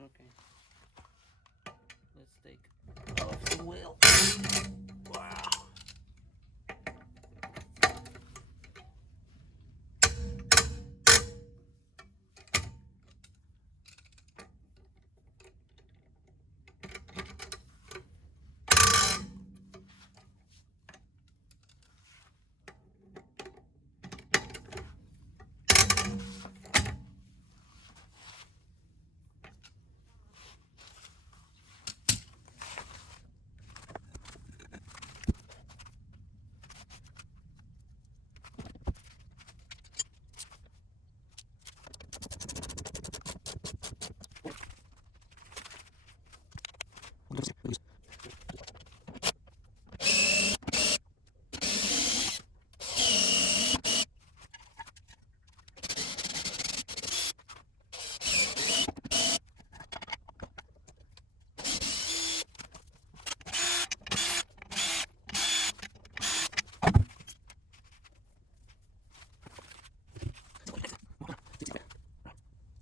Okay, let's take off the wheel. Wow.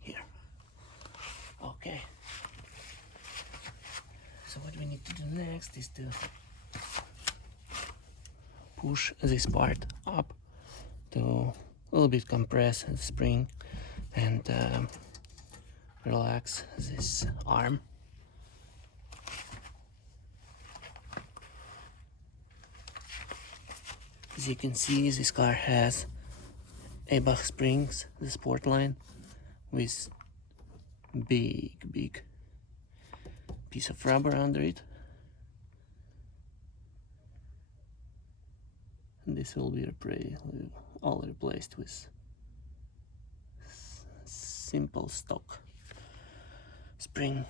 Here. Okay. So what we need to do next is to push this part up to a little bit compress the spring and relax this arm. As you can see, this car has Eibach springs, the sport line, with big piece of rubber under it. And this will be all replaced with simple stock spring.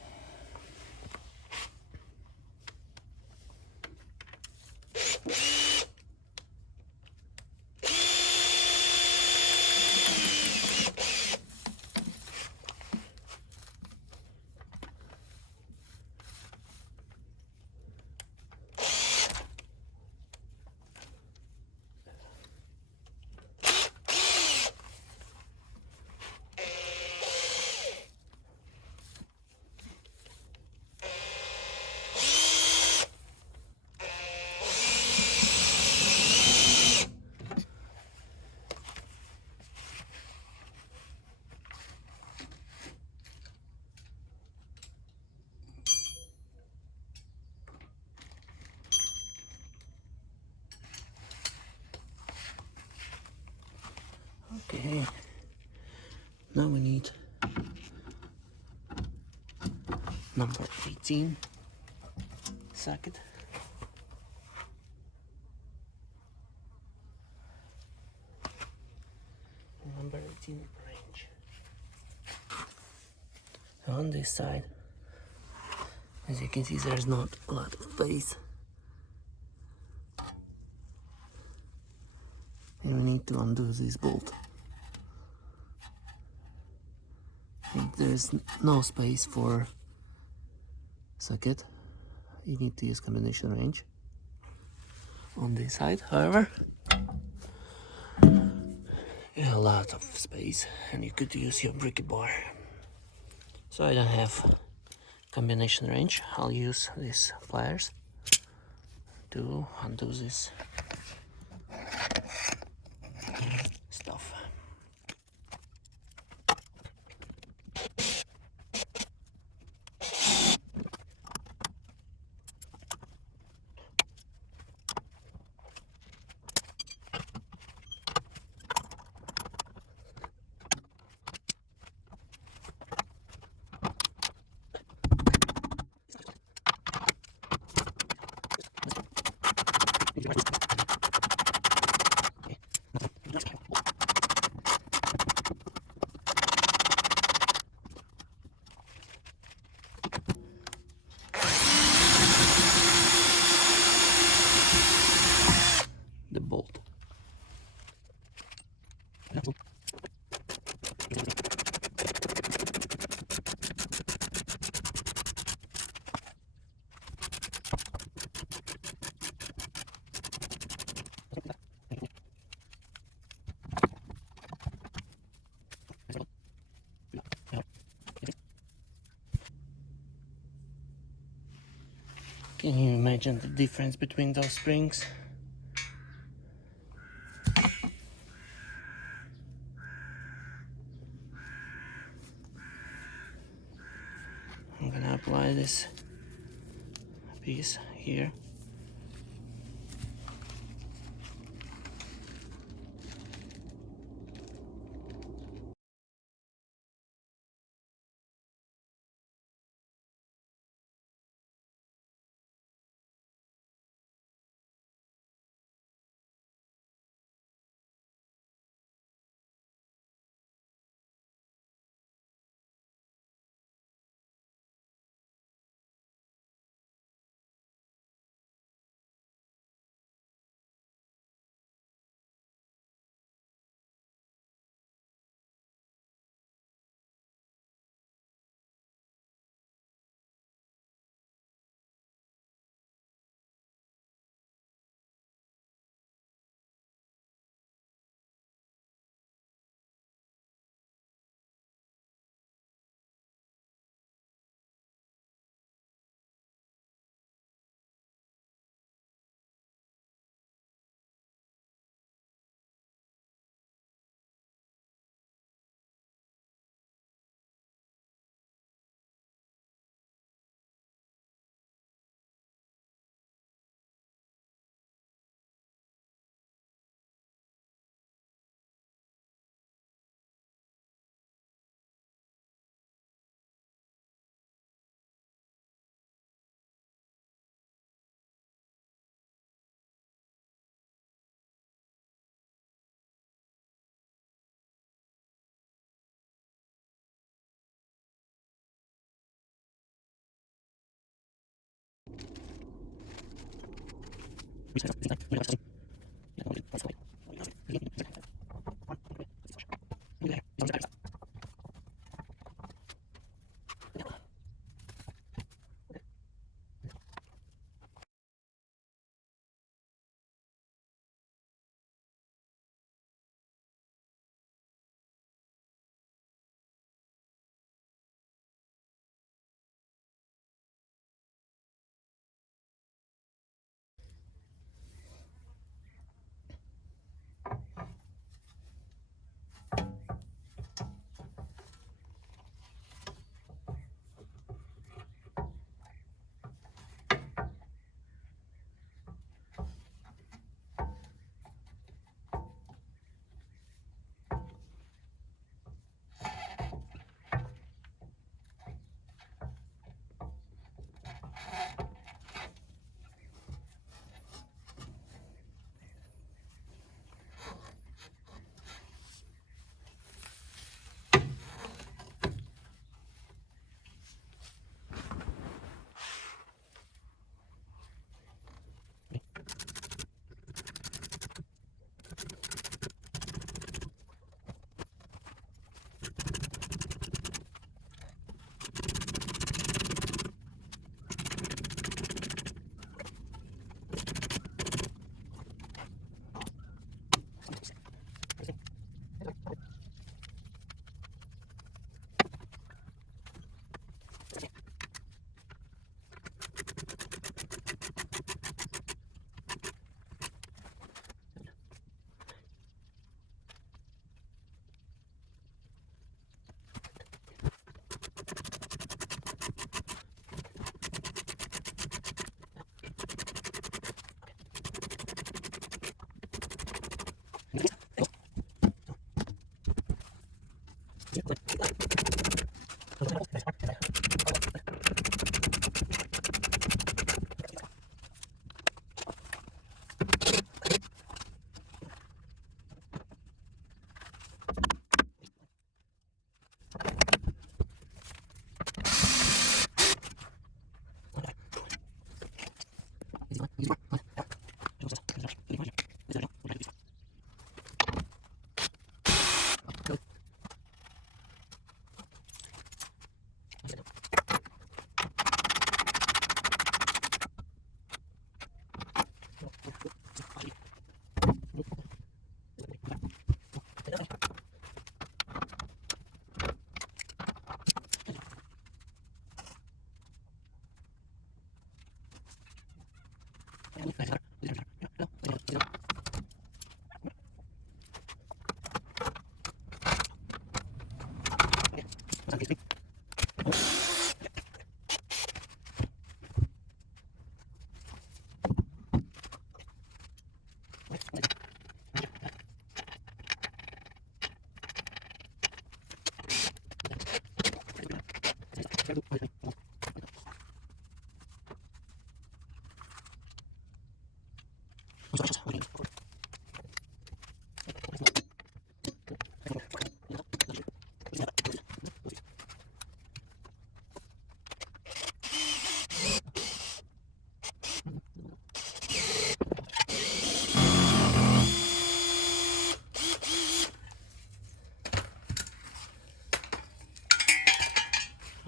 Okay, now we need number 18 socket. Number 18 range. On this side, as you can see, there's not a lot of space. And we need to undo this bolt. If there's no space for socket, you need to use combination wrench. On this side, however, you have a lot of space and you could use your bricky bar. So I don't have combination wrench. I'll use these pliers to undo this stuff. Can you imagine the difference between those springs? I'm gonna apply this piece here.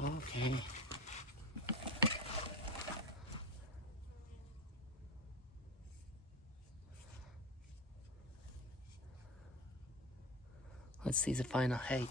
Okay. Let's see the final height.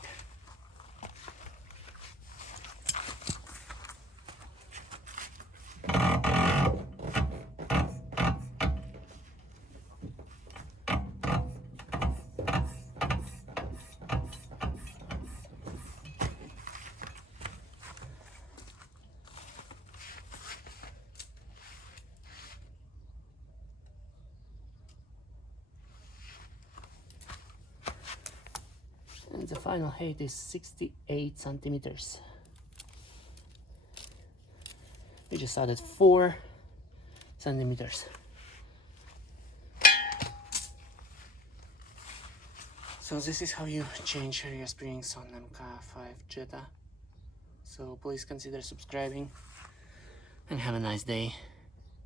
And the final height is 68 centimeters. We just added 4 centimeters. So this is how you change your springs on MK5 Jetta. So please consider subscribing and have a nice day.